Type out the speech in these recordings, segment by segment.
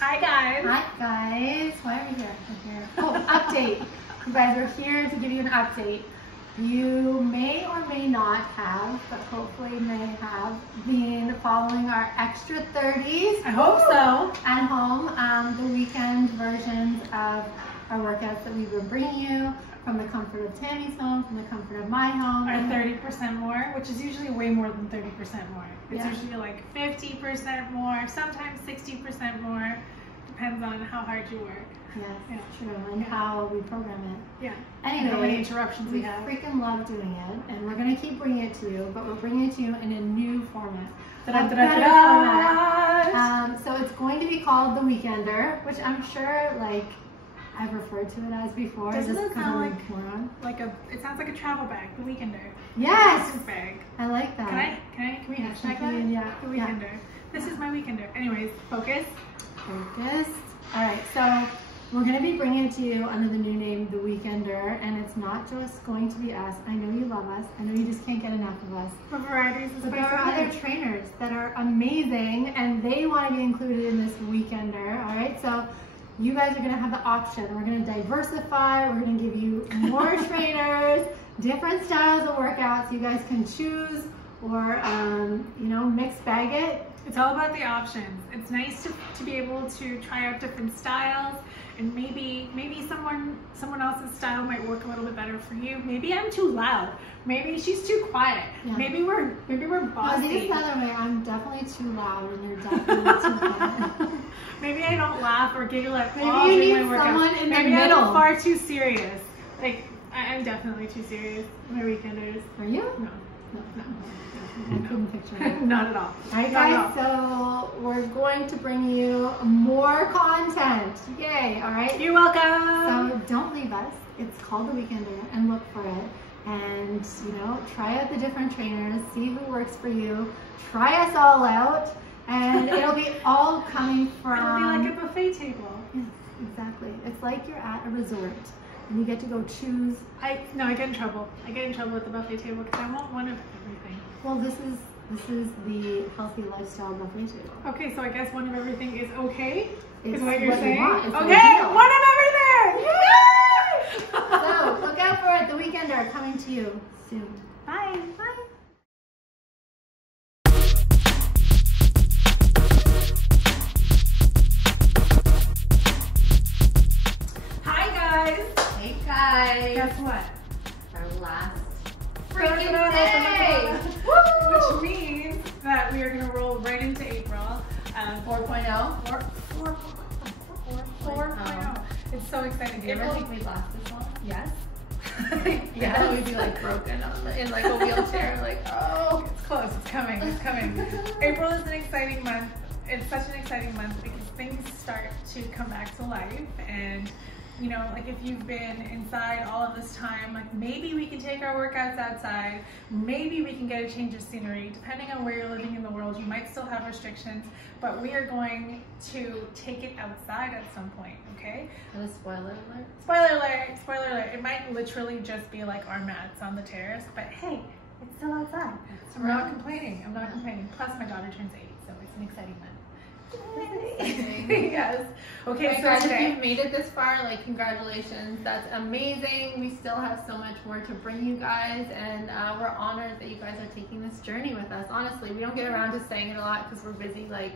Hi guys. Hi guys. Why are we here? We're here. Oh, update. You guys are here to give you an update. You may or may not have, but hopefully may have, been following our extra 30s. I hope so. At home, the weekend versions of our workouts that we've been bringing you from the comfort of Tammy's home, from the comfort of my home. Our 30% more, which is usually way more than 30% more. It's usually like 50% more, sometimes 60% more. Depends on how hard you work. Yes, it's true, and how we program it. Yeah. Anyway, how many interruptions we have. Freaking love doing it, and we're going to keep bringing it to you, but we're bringing it to you in a new format. So it's going to be called The Weekender, which I'm sure, like, I've referred to it as before. Doesn't just it sound like it sounds like a travel bag, The Weekender. Yes! Bag. I like that. Can we hashtag that? Yeah. The Weekender. Yeah. This is my Weekender. Anyways, focus. Focused. All right, so we're going to be bringing it to you under the new name, The Weekender, and it's not just going to be us. I know you love us. I know you just can't get enough of us. For varieties of but there are other trainers that are amazing, and they want to be included in this Weekender. All right, so you guys are going to have the option. We're going to diversify. We're going to give you more trainers, different styles of workouts. You guys can choose or, mix bag it. It's all about the options. It's nice to be able to try out different styles, and maybe someone else's style might work a little bit better for you. Maybe I'm too loud. Maybe she's too quiet. Yeah. Maybe we're bossy. No, the other way. I'm definitely too loud, and you're definitely too quiet. Maybe I don't laugh or giggle at maybe all you during need my workout. someone in maybe the middle. I'm far too serious. Like I'm definitely too serious. My Weekenders. Are you? No. I couldn't picture it. Not at all. All right, guys, so we're going to bring you more content. Yay, all right? You're welcome. So don't leave us. It's called The Weekender, and look for it. And, try out the different trainers, see who works for you. Try us all out, and it'll be all coming from... It'll be like a buffet table. Yes, exactly. It's like you're at a resort. And you get to go choose. I get in trouble. I get in trouble at the buffet table because I want one of everything. Well, this is the healthy lifestyle buffet table. Okay, so I guess one of everything is okay. It's is what you're saying? Okay, one of everything. Yay! So look out for it. The Weekender coming to you soon. Bye. Bye. Hey guys! Guess what? Our last freaking day! Which means that we are going to roll right into April. 4.0? 4.0. It's so exciting. Do you ever think we'd last this long? Yes. Yeah, we'd be like broken in like a wheelchair, like, oh. It's close. It's coming. It's coming. April is an exciting month. It's such an exciting month because things start to come back to life, and like if you've been inside all of this time, like maybe we can take our workouts outside, maybe we can get a change of scenery. Depending on where you're living in the world, you might still have restrictions, but we are going to take it outside at some point, okay? And a spoiler alert? Spoiler alert, spoiler alert. It might literally just be like our mats on the terrace, but hey, it's still outside. So I'm not complaining, I'm not complaining. Plus my daughter turns 8, so it's an exciting month. Yes. Okay, so guys, today, if you've made it this far, like, congratulations. That's amazing. We still have so much more to bring you guys, and we're honored that you guys are taking this journey with us. Honestly, we don't get around to saying it a lot because we're busy, like,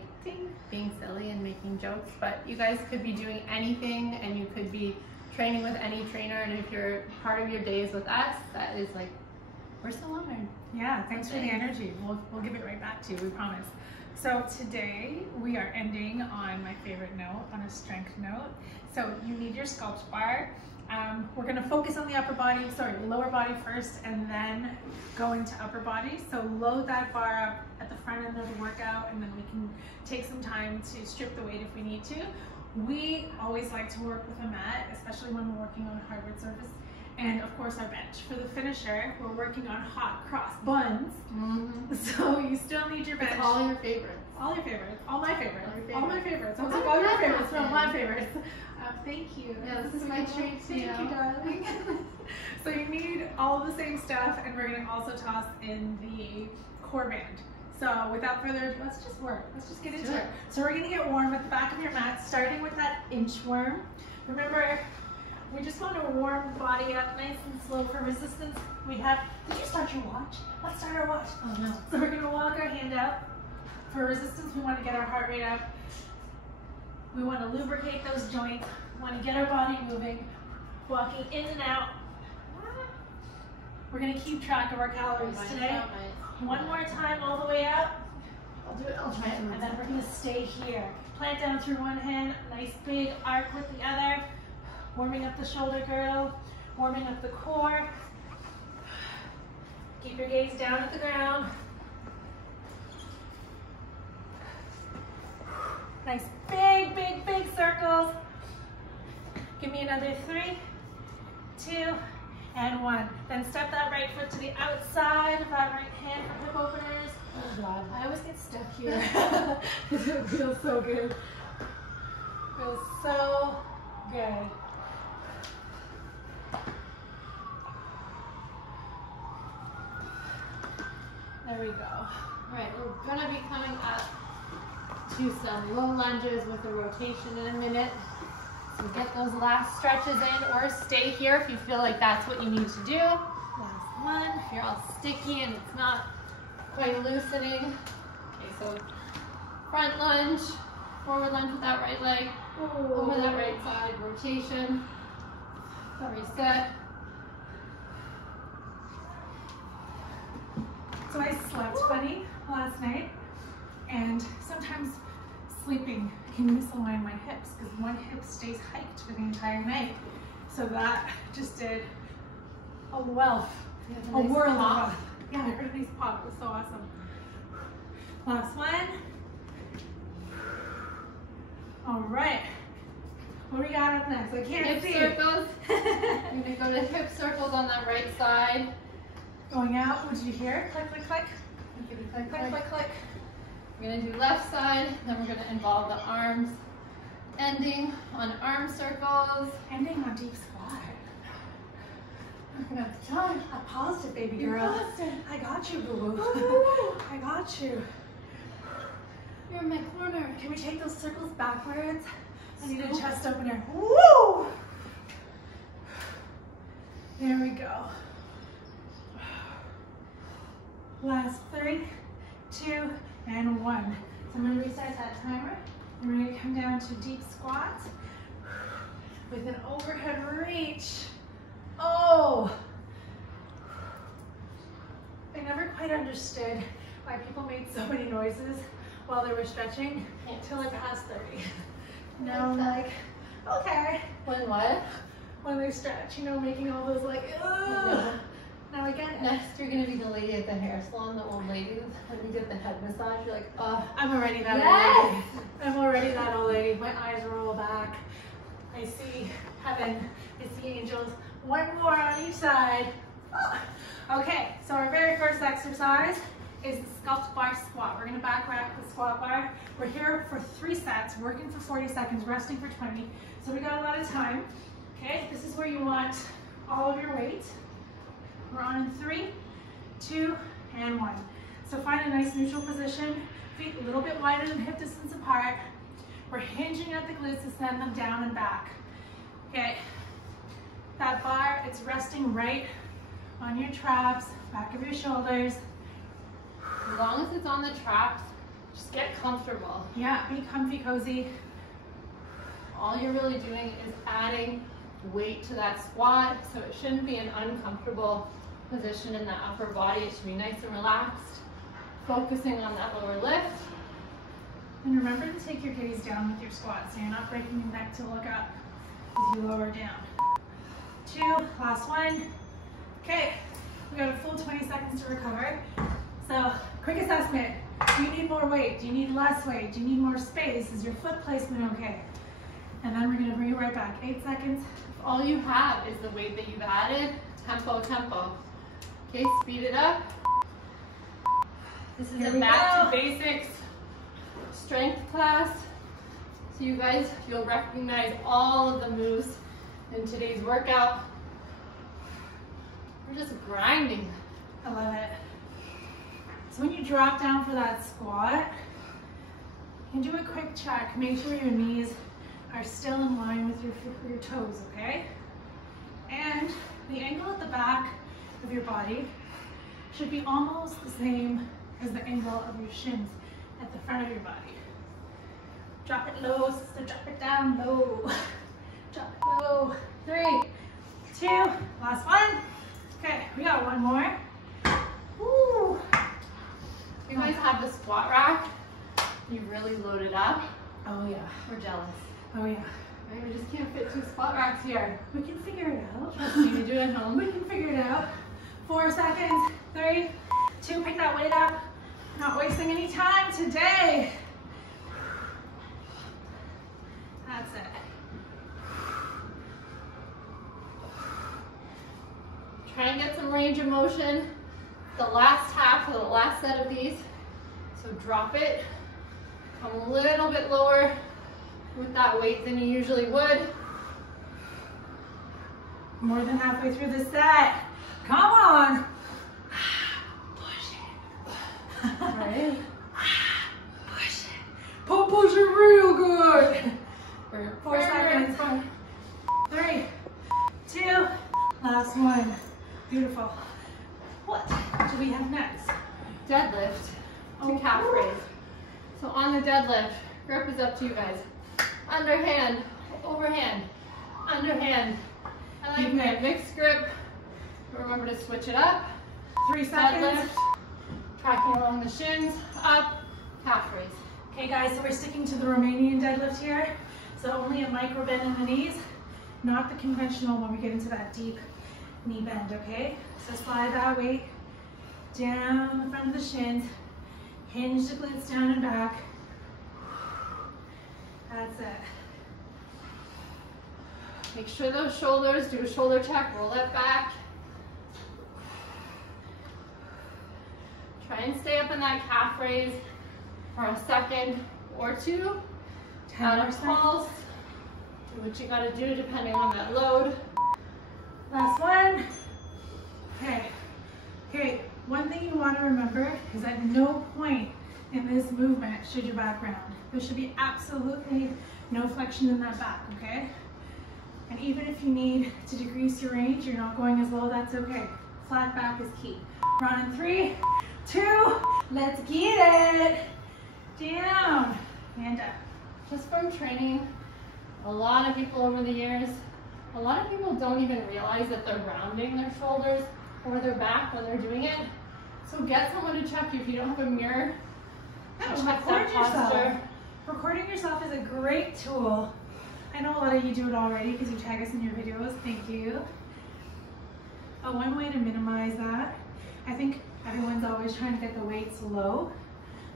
being silly and making jokes, but you guys could be doing anything, and you could be training with any trainer, and if you're part of your days with us, that is, like, we're so honored. Yeah, thanks for the energy. We'll give it right back to you, we promise. So today we are ending on my favorite note, on a strength note. So you need your Sculpt Bar. We're going to focus on the lower body first, and then go into upper body. So load that bar up at the front end of the workout, and then we can take some time to strip the weight if we need to. We always like to work with a mat, especially when we're working on a hardwood surface. And of course our bench. For the finisher, we're working on hot cross buns. So you still need your bench. It's all your favorites. All your favorites. All my favorites. All my favorites. I was like, all your favorites, not my favorites. Thank you. Yeah, this is my treat to you. Thank you, darling. So you need all the same stuff, and we're going to also toss in the core band. So without further ado, let's just work. Let's just get into it. So we're gonna get warm at the back of your mat, starting with that inchworm. Remember, we just want to warm the body up nice and slow for resistance. We have, did you start your watch? Let's start our watch. Oh no. So we're gonna walk our hand out. For resistance, we want to get our heart rate up. We want to lubricate those joints. We want to get our body moving, walking in and out. We're gonna keep track of our calories today. One more time all the way out. I'll do it, I'll try it. And then we're gonna stay here. Plant down through one hand, nice big arc with the other. Warming up the shoulder girdle, warming up the core. Keep your gaze down at the ground. Nice big, big, big circles. Give me another 3, 2, and 1. Then step that right foot to the outside of that right hand for hip openers. Oh God. I always get stuck here. It feels so good. Feels so good. There we go. All right, we're gonna be coming up to some low lunges with a rotation in a minute. So get those last stretches in, or stay here if you feel like that's what you need to do. Last one, if you're all sticky and it's not quite loosening. Okay, so front lunge, forward lunge with that right leg, over that right side, rotation, reset. So I slept funny last night, and sometimes sleeping can misalign my hips because one hip stays hiked for the entire night. So that just did a wealth, a whirl of, yeah, I heard a nice pop. It was so awesome. Last one. All right. What do we got up next? I can't see. Hip circles. You're gonna go to hip circles on that right side. Going out, what did you hear? Click, click, click. Click, Click, click, click. We're gonna do left side, then we're gonna involve the arms, ending on arm circles. Ending on deep squat. We're gonna have time. I paused it, baby girl. You paused it. I got you, boo-boo. I got you. You're in my corner. Can we take those circles backwards? I need a chest opener. Woo! There we go. Last 3, 2, and 1. So I'm going to reset that timer. And we're going to come down to deep squat with an overhead reach. Oh! I never quite understood why people made so many noises while they were stretching until I passed 30. Now I'm like, okay. When what? When they stretch, you know, making all those like, ugh. Now I get it. Next, you're gonna be the lady at the hair salon, the old ladies. When you get the head massage, you're like, oh. I'm already that yes! old lady. I'm already that old lady. My eyes roll back. I see heaven. I see angels. One more on each side. Oh. Okay, so our very first exercise is the Sculpt Bar Squat. We're gonna back rack the squat bar. We're here for 3 sets, working for 40 seconds, resting for 20. So we got a lot of time. Okay, this is where you want all of your weight. We're on in 3, 2, and 1. So find a nice neutral position, feet a little bit wider than hip distance apart. We're hinging at the glutes to send them down and back. Okay, that bar, it's resting right on your traps, back of your shoulders. As long as it's on the traps, just get comfortable. Yeah, be comfy, cozy. All you're really doing is adding weight to that squat, so it shouldn't be an uncomfortable position in the upper body. It should be nice and relaxed, focusing on that lower lift. And remember to take your gaze down with your squat, so you're not breaking your neck to look up as you lower down. 2, last 1. Okay, we got a full 20 seconds to recover. So, quick assessment. Do you need more weight? Do you need less weight? Do you need more space? Is your foot placement okay? And then we're gonna bring it right back. 8 seconds. If all you have is the weight that you've added, tempo, tempo. Okay, speed it up. This is a back to basics strength class. So you guys, you'll recognize all of the moves in today's workout. We're just grinding. I love it. So when you drop down for that squat, you can do a quick check. Make sure your knees are still in line with your toes, okay? And the angle at the back of your body should be almost the same as the angle of your shins at the front of your body. Drop it low, sister, drop it down low. Drop it low. 3, 2, last one. Okay, we got one more. Woo. You guys have the squat rack. You really load it up. Oh yeah. We're jealous. Oh yeah. Right? We just can't fit 2 squat racks here. We can figure it out. Trust me, you do it at home. We can figure it out. 4 seconds. 3, 2, pick that weight up. Not wasting any time today. That's it. Try and get some range of motion. The last half of the last set of these. So drop it. Come a little bit lower with that weight than you usually would. More than halfway through the set. Come on. Push it. Right. Push it. Push it real good. 4 seconds. 3, 2, last one. Beautiful. What do we have next? Deadlift to calf raise. So on the deadlift, grip is up to you guys. Underhand, overhand, underhand. I like my mixed grip. Remember to switch it up. 3 seconds. Deadlift, tracking along the shins, up, calf raise. Okay guys, so we're sticking to the Romanian deadlift here. So only a micro bend in the knees, not the conventional when we get into that deep knee bend, okay? So slide that weight down the front of the shins, hinge the glutes down and back. That's it. Make sure those shoulders, do a shoulder check, roll it back. Try and stay up in that calf raise for a second or 2. 10 Out more of seconds. pulse. Do what you gotta do depending on that load. Last one. Okay. Okay, one thing you want to remember is at no point in this movement should your back round. There should be absolutely no flexion in that back, okay? And even if you need to decrease your range, you're not going as low, that's okay. Flat back is key. We're on in 3, 2, let's get it. Down and up. Just from training, a lot of people over the years, a lot of people don't even realize that they're rounding their shoulders or their back when they're doing it. So get someone to check you if you don't have a mirror. Yeah, Check record that posture. yourself. Recording yourself is a great tool. I know a lot of you do it already because you tag us in your videos. Thank you. One way to minimize that, I think everyone's always trying to get the weights low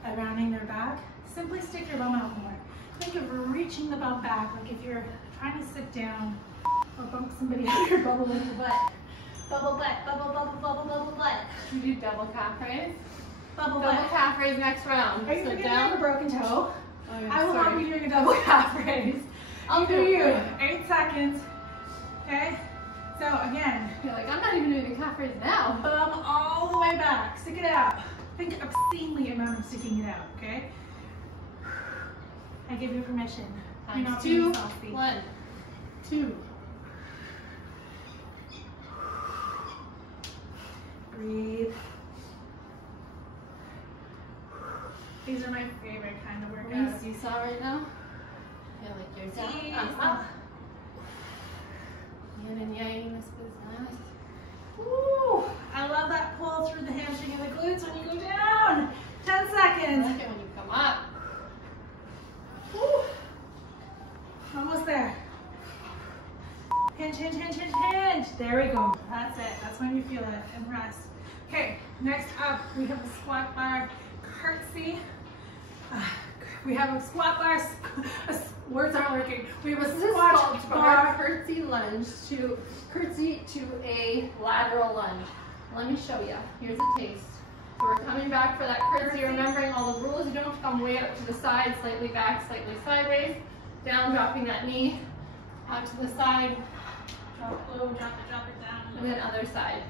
by rounding their back. Simply stick your bum out more. Think of reaching the bum back, like if you're trying to sit down or bump somebody out your bubble in the butt. Bubble butt, bubble, bubble, bubble, bubble butt. Should we do double calf raise? Bubble Double butt. calf raise next round. Are you So forgetting I have a broken toe? Oh, yeah, I will not sorry. be doing a double calf raise. I'll do do you. it. 8 seconds. Okay? So again, You're like, I'm not even doing the calf raise now. bum all the way back. Stick it out. Think obscenely amount of sticking it out, okay? I give you permission. You're not Times being 2, saucy. 1, 2. Breathe. These are my favorite kind of Are workouts. we seesaw right now? Yeah, like you're down, Seesaw. up. Yin and yang, this business. Woo! I love that pull through the hamstring and the glutes when you go down. 10 I seconds. like it when you come up. Woo. Almost there. Hinge, hinge, hinge, hinge, hinge. There we go. That's it. That's when you feel it. And rest. Okay, next up, we have a squat bar curtsy. We have a squat bar, words aren't working. We have a This is squat Sculpt bar. curtsy lunge to curtsy to a lateral lunge. Let me show you. Here's a taste. So we're coming back for that curtsy, remembering all the rules. You don't have to come way up to the side, slightly back, slightly sideways. Down, dropping that knee out to the side. Drop it low, drop it down. And then other side.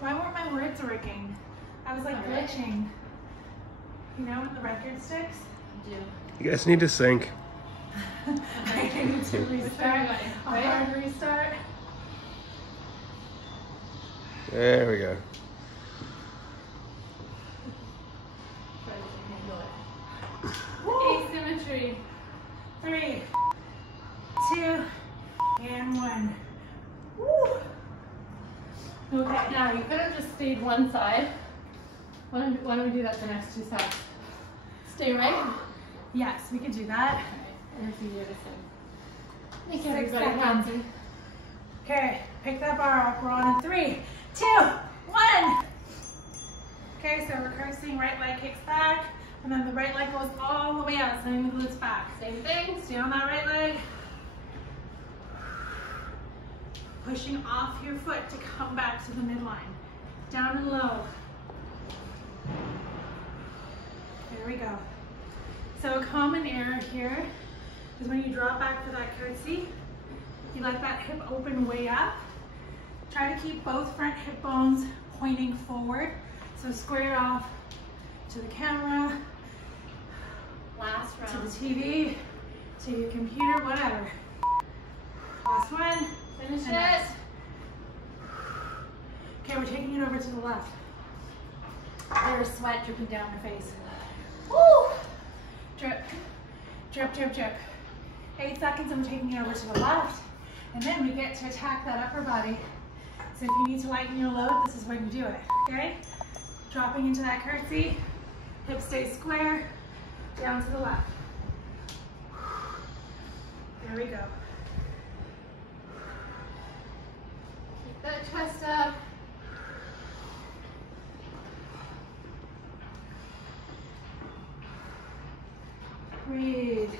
Why weren't my words working? I was like glitching. You know, when the record sticks? You guys need to sync. I need to restart. A hard restart. There we go. Asymmetry. 3, 2, and 1. Woo. Okay. Now you could have just stayed one side. Why don't we do that the next 2 sets? Stay right? Yes, we can do that. And it's easier to sing. Make 6 everybody seconds. happy. Okay, pick that bar up. We're on in 3, 2, 1. Okay, so reversing, right leg kicks back, and then the right leg goes all the way out, sending the glutes back. Same thing, stay on that right leg. Pushing off your foot to come back to the midline. Down and low. There we go. So a common error here is when you drop back for that curtsy, you let that hip open way up. Try to keep both front hip bones pointing forward. So square off to the camera, Last round. to the TV, to your computer, whatever. Last one. Finish And it. next. Okay, we're taking it over to the left. There's sweat dripping down your face. Woo! Drip, drip, drip, drip. 8 seconds and we're taking it over to the left. And then we get to attack that upper body. So if you need to lighten your load, this is when you do it, okay? Dropping into that curtsy, hips stay square, down to the left. There we go. Keep that chest up. Breathe.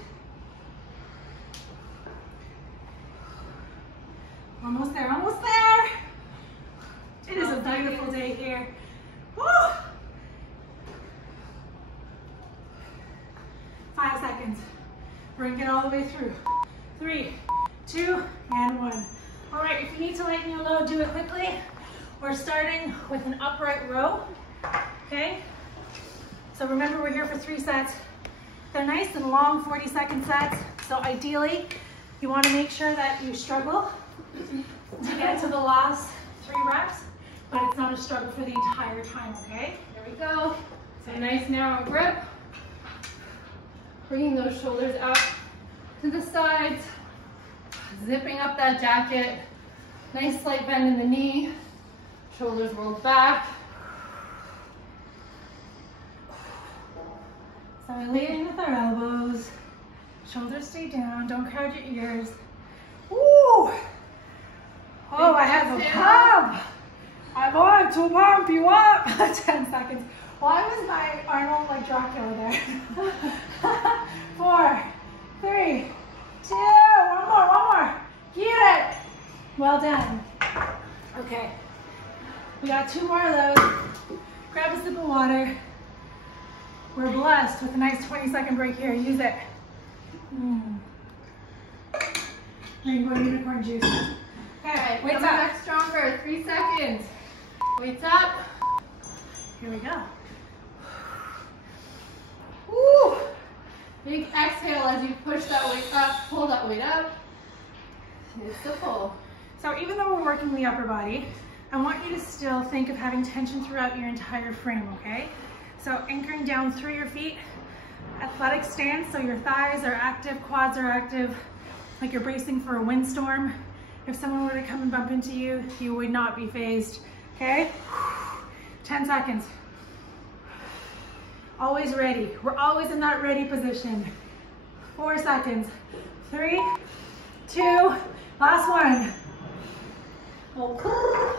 Almost there, almost there. It is a beautiful day here. Woo! 5 seconds. We're gonna get all the way through. 3, 2, and 1. All right, if you need to lighten your load, do it quickly. We're starting with an upright row, okay? So remember, we're here for 3 sets. They're nice and long 40-second sets. So ideally, you wanna make sure that you struggle to get to the last 3 reps, but it's not a struggle for the entire time, okay? There we go. So a nice narrow grip. Bringing those shoulders out to the sides. Zipping up that jacket. Nice slight bend in the knee. Shoulders rolled back. So we're leading with our elbows. Shoulders stay down, don't crowd your ears. Woo! Oh, I have a pump! I want to pump you up! 10 seconds. Why was my Arnold like Dracula there? 4, 3, 2, one more. Get it! Well done. Okay. We got 2 more of those. Grab a sip of water. We're blessed with a nice 20-second break here. Use it. Rainbow unicorn juice. Okay, weights up. Back stronger. 3 seconds. Weights up. Here we go. Woo! Big exhale as you push that weight up, pull that weight up. It's the pull. So even though we're working the upper body, I want you to still think of having tension throughout your entire frame, okay? So anchoring down through your feet, athletic stance, so your thighs are active, quads are active, like you're bracing for a windstorm. If someone were to come and bump into you, you would not be phased, okay? 10 seconds. Always ready. We're always in that ready position. 4 seconds. 3, 2, last one. All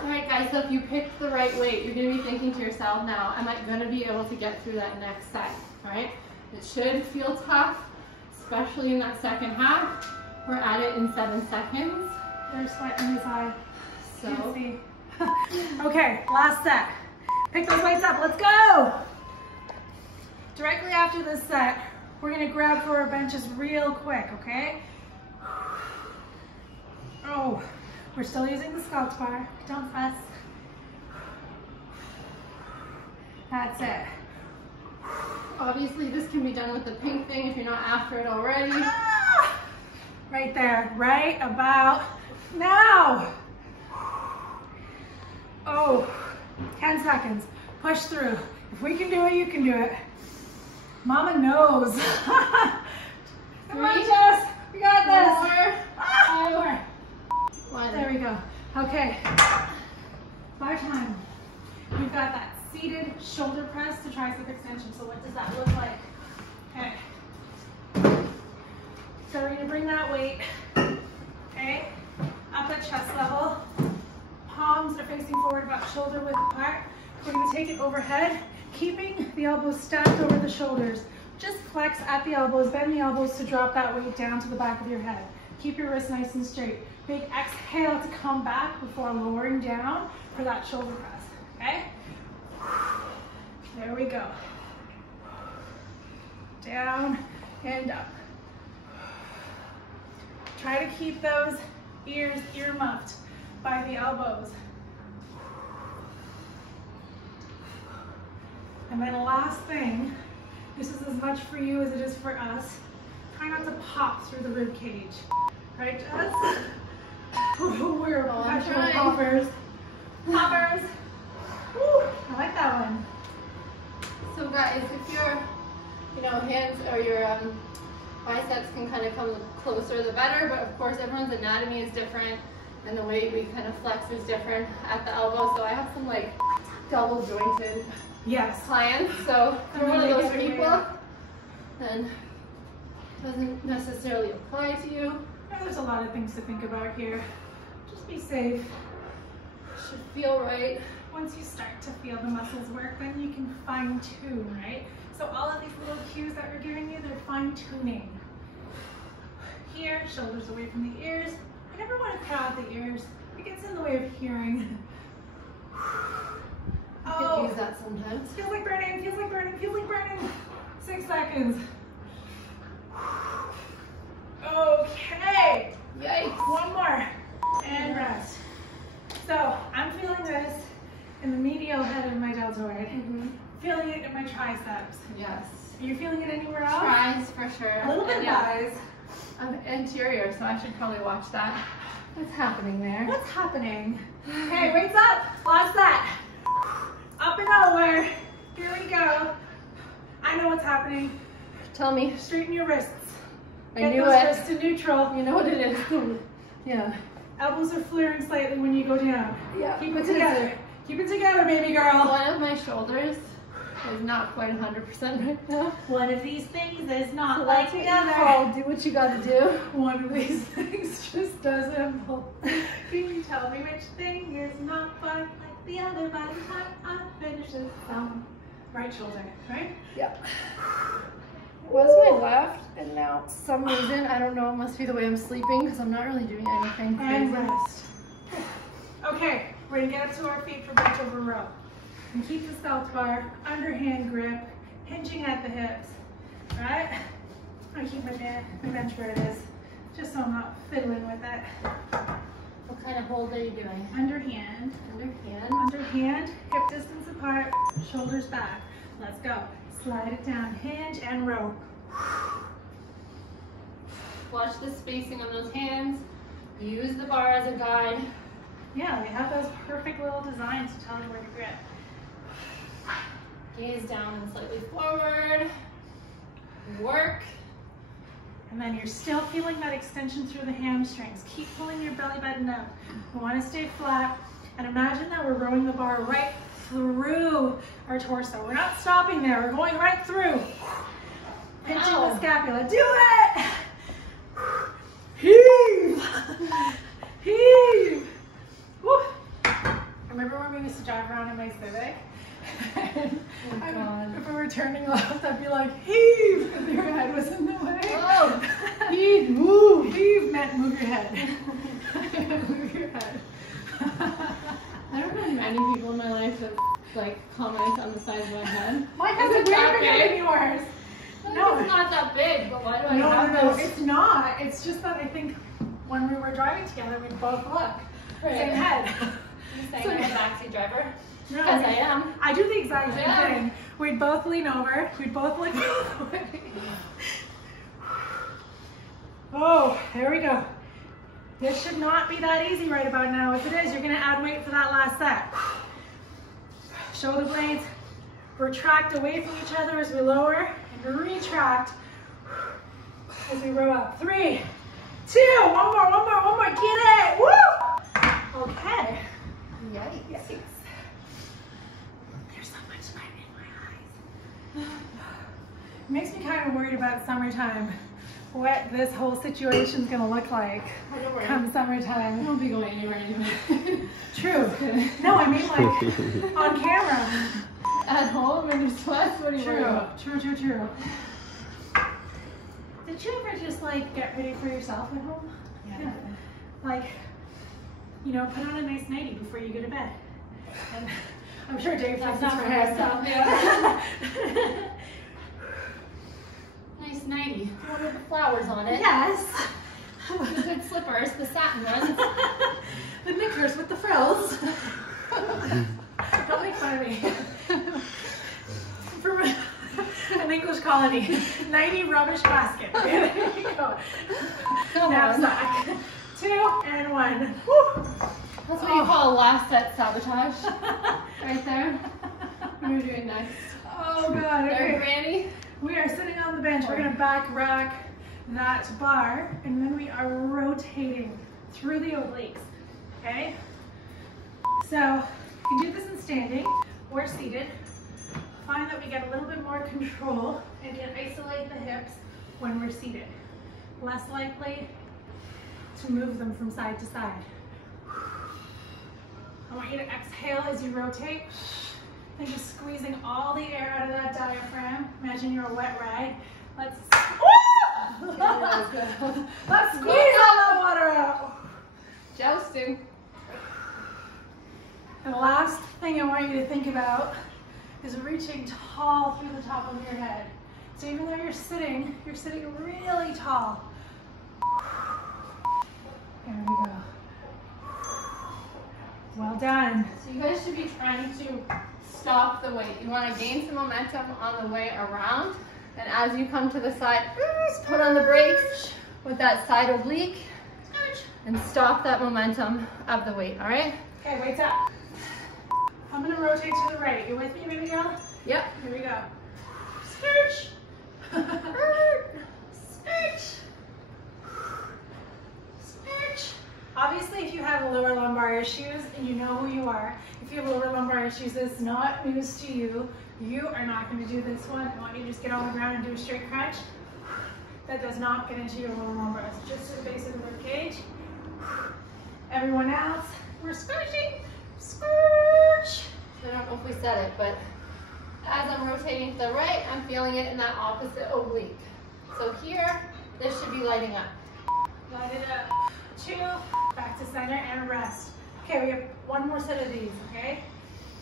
right, guys, so if you picked the right weight, you're gonna be thinking to yourself now, am I gonna be able to get through that next set, all right? It should feel tough, especially in that second half. We're at it in 7 seconds. There's sweat in his eye. So, Can't see. Okay, last set. Pick those weights up, let's go. Directly after this set, we're gonna grab for our benches real quick, okay? Oh, we're still using the Sculpt Bar, don't fuss. That's it. Obviously, this can be done with the pink thing if you're not after it already. Ah! Right there, right about now. Oh, 10 seconds. Push through. If we can do it, you can do it. Mama knows. Come on, Jess. We got this. One more. One. There we go. Okay. Bar time. We've got that seated shoulder press to tricep extension. So what does that look like? Okay. So we're going to bring that weight, okay, up at chest level. Palms are facing forward, about shoulder width apart. We're going to take it overhead, keeping the elbows stacked over the shoulders. Just flex at the elbows, bend the elbows to drop that weight down to the back of your head. Keep your wrists nice and straight. Big exhale to come back before lowering down for that shoulder press, okay? There we go. Down and up. Try to keep those ears ear-muffed by the elbows. And then last thing, this is as much for you as it is for us. Try not to pop through the rib cage. Right, Jess? We're professional poppers. Poppers. Woo, I like that one. So guys, if your, hands or your biceps can kind of come closer, the better. But of course, everyone's anatomy is different, and the way we kind of flex is different at the elbow. So I have some like double jointed clients. So if you're one of those people, then it doesn't necessarily apply to you. Yeah, there's a lot of things to think about here. Just be safe. Should feel right. Once you start to feel the muscles work, then you can fine tune, right? So all of these little cues that we're giving you, they're fine tuning. Here, shoulders away from the ears. I never want to crowd the ears. It gets in the way of hearing. You could use that sometimes. Feels like burning, feels like burning, feels like burning. 6 seconds. Okay. Yikes. One more. And rest. So I'm feeling this in the medial head of my deltoid. Feeling it in my triceps. Yes. Are you feeling it anywhere else? Tries for sure. A little bit, guys. I'm anterior, so I should probably watch that. What's happening there? What's happening? Okay, weights up. Last set. Up and over. Here we go. I know what's happening. Tell me. Straighten your wrists. I knew those it. wrists to neutral. You know what it is. Yeah. Elbows are flaring slightly when you go down. Yeah. Keep it together. Keep it together, baby girl. One of my shoulders is not quite 100% right now. One of these things is not So like that's what the you other. call do what you gotta do. One of these things just doesn't pull. Can you tell me which thing is not quite like the other by the time I finish this song? Right shoulder, right? Yep. Was my left, and now some reason, I don't know, it must be the way I'm sleeping because I'm not really doing anything And crazy. rest. Okay, we're gonna get up to our feet for bench over row. And keep the sculpt bar, underhand grip, hinging at the hips, right? I'm gonna keep my bench where it is, just so I'm not fiddling with it. What kind of hold are you doing? Underhand, Underhand. underhand, hip distance apart, shoulders back. Let's go. Slide it down, hinge and row. Watch the spacing on those hands. Use the bar as a guide. Yeah, we have those perfect little designs to tell you where to grip. Gaze down and slightly forward. Work. And then you're still feeling that extension through the hamstrings. Keep pulling your belly button up. We want to stay flat. And imagine that we're rowing the bar right through our torso. We're not stopping there. We're going right through. Pinching the scapula. Do it! Heave! Heave! Woo. Remember when we used to drive around in my Civic? Oh God. If we were turning left, I'd be like, heave! If your head was in the way. Oh! Heave! Move! Heave meant move your head. Move your head. I don't know many people in my life that like comment on the size of my head. My head's Is it way that bigger big? than yours. No, it's not that big, but why do I have No, this? it's not. It's just that I think when we were driving together, we both look. Right. Same head. You saying I'm a backseat driver? No, Yes, I am. I do the exact same Yeah. thing. We'd both lean over. We'd both look. Oh, there we go. This should not be that easy right about now. If it is, you're gonna add weight for that last set. Shoulder blades retract away from each other as we lower, and retract as we row up. 3, 2, one more, get it, woo! Okay. Yikes. There's so much light in my eyes. It makes me kind of worried about summertime. What this whole situation's gonna look like come summertime. I won't be going anywhere anyway. True. No, I mean like on camera. At home in your sweats, what are you worried about? True. Did you ever just like get ready for yourself at home? Yeah. Like, you know, put on a nice nightie before you go to bed. And I'm sure Dave That's does not it for herself. herself. Yeah. Nice nightie. One with the flowers on it. Yes. The good slippers, the satin ones. The knickers with the frills. Don't make fun of me. From an English colony. Nighty rubbish basket. Okay, there you go. Knapsack. 2 and 1. Woo. That's what you call a last set sabotage. Right there. You're doing nice. Oh God. Very Okay. granny. We are sitting on the bench. We're gonna back rack that bar, and then we are rotating through the obliques. Okay? So you can do this in standing or seated. Find that we get a little bit more control and can isolate the hips when we're seated. Less likely to move them from side to side. I want you to exhale as you rotate. Think of squeezing all the air out of that diaphragm. Imagine you're a wet rag. Let's let's squeeze all that water out. Jousting. And the last thing I want you to think about is reaching tall through the top of your head. So even though you're sitting really tall. There we go. Well done. So you guys should be trying to stop the weight. You want to gain some momentum on the way around. And as you come to the side, put on the brakes with that side oblique and stop that momentum of the weight, all right? Okay, weights up. I'm gonna rotate to the right. You with me, baby girl? Yep. Here we go. Stretch. Stretch. Stretch. Obviously, if you have lower lumbar issues and you know who you are, if you have lower lumbar issues, this is not news to you. You are not going to do this one. I want you to just get on the ground and do a straight crunch. That does not get into your lower lumbar. It's just to the base of the rib cage. Everyone else, we're scooching. Scooch. I don't know if we said it, but as I'm rotating to the right, I'm feeling it in that opposite oblique. So here, this should be lighting up. Light it up. 2, back to center and rest. Okay, we have one more set of these, okay?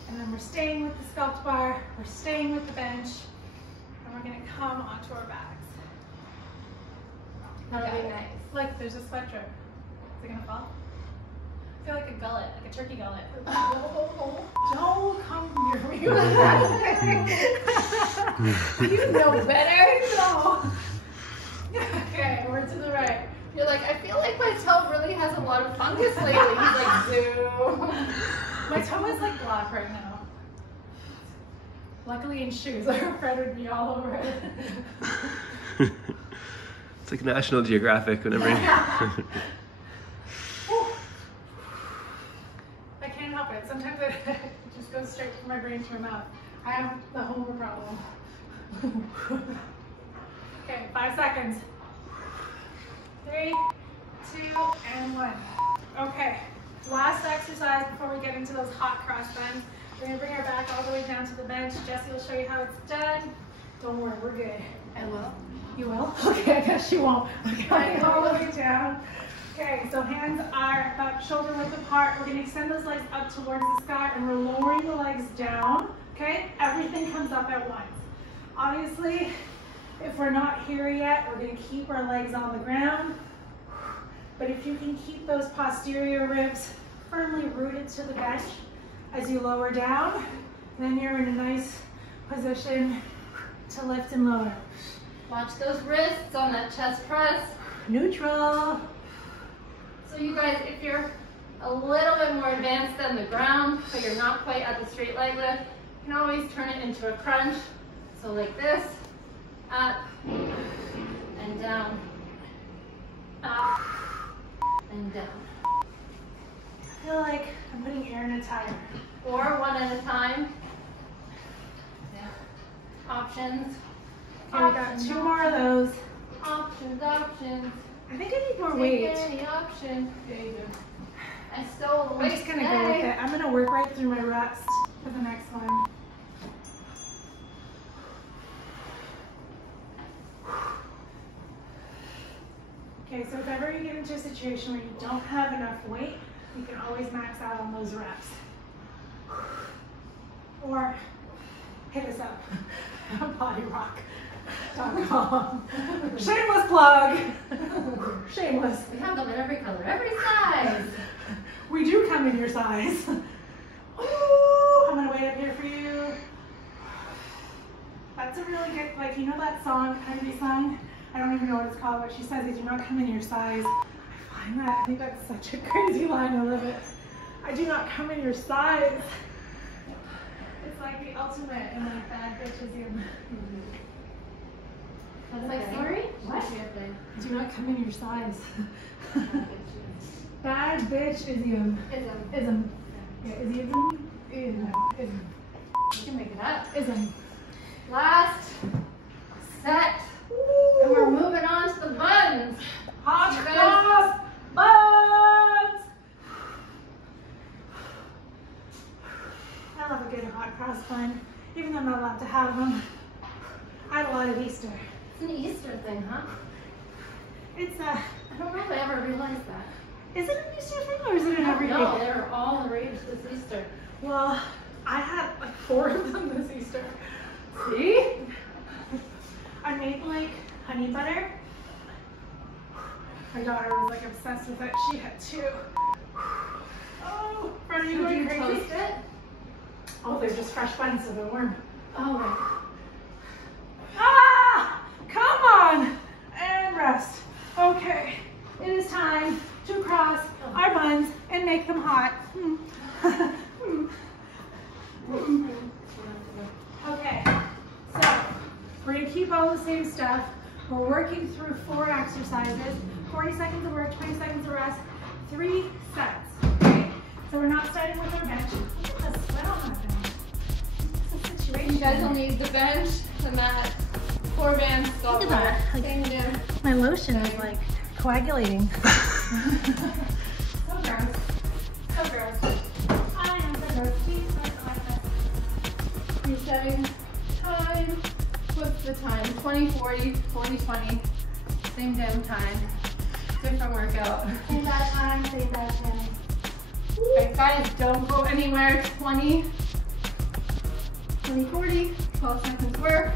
And then we're staying with the sculpt bar, we're staying with the bench, and we're gonna come onto our backs. That'll be nice. Like there's a sweat drip. Is it gonna fall? I feel like a gullet, like a turkey gullet. Don't come near me with that. You know better. No. Okay, we're to the right. You're like, I feel like my toe really has a lot of fungus lately. He's like, zoo. My toe is like black right now. Luckily in shoes, our friend would be all over it. It's like National Geographic whenever. I can't help it. Sometimes it just goes straight from my brain to my mouth. I have the Homer problem. Okay, 5 seconds. 3, 2, and 1. Okay, last exercise before we get into those hot cross bends. We're gonna bring our back all the way down to the bench. Jessie will show you how it's done. Don't worry, we're good. I will. You will? Okay, I guess you won't. Okay, all the way down. Okay, so hands are about shoulder width apart. We're gonna extend those legs up towards the sky and we're lowering the legs down. Okay, everything comes up at once. Obviously, if we're not here yet, we're gonna keep our legs on the ground. But if you can keep those posterior ribs firmly rooted to the bench, As you lower down, then you're in a nice position to lift and lower. Watch those wrists on that chest press. Neutral. So you guys, if you're a little bit more advanced than the ground, but you're not quite at the straight leg lift, you can always turn it into a crunch. So like this, up and down, up and down. I feel like I'm putting air in a tire. Or one at a time. Yeah. Options. Okay, we got 2 more of those. Options. I think I need more Take weight. any option. There you go. I stole the weight. I'm just gonna go with it. I'm gonna work right through my rest for the next one. Okay, so if ever you get into a situation where you don't have enough weight, you can always max out on those reps. Or hit us up, BodyRock.com. Shameless plug. Shameless. We have them in every color, every size. We do come in your size. Ooh, I'm gonna wait up here for you. That's a really good, like, you know that song, Kennedy song? I don't even know what it's called, but she says, "They do not come in your size." I think that's such a crazy line. I love it. I do not come in your size. It's like the ultimate in like bad bitches. That's like, sorry? What? Do not come in your size. Bad bitch ism. Ism. Yeah, ism. Ism. You can make it up. Ism. Last set. And we're moving on to the buns. Hot cross buns. I love a good hot cross bun, even though I'm not allowed to have them. I had a lot of Easter. It's an Easter thing, huh? It's I don't know if I ever realized that. Is it an Easter thing or is it an everyday? No, they were all the rage this Easter. Well, I had like 4 of them this Easter. See? I made like honey butter. My daughter was like obsessed with it. She had 2. Oh, are you going Did you crazy? toast it? Oh, they're just fresh buns, so they're warm. Oh, right. Ah! Come on! And rest. Okay, it is time to cross our buns and make them hot. Okay, so we're gonna keep all the same stuff. We're working through 4 exercises, 40 seconds of work, 20 seconds of rest, 3 sets, okay? So we're not starting with our bench. Look at the sweat on that bench. It's a situation. You guys will need the bench, the mat, 4 bands, Sculpt Bar. My lotion is like coagulating. So gross. So gross. I am so gross. Please don't like that. Resetting time. What's the time? 20/40, 40/20. Same damn time. Different workout. Same bad time, same bad time. Okay, guys, don't go anywhere. 20/40, 12 seconds work.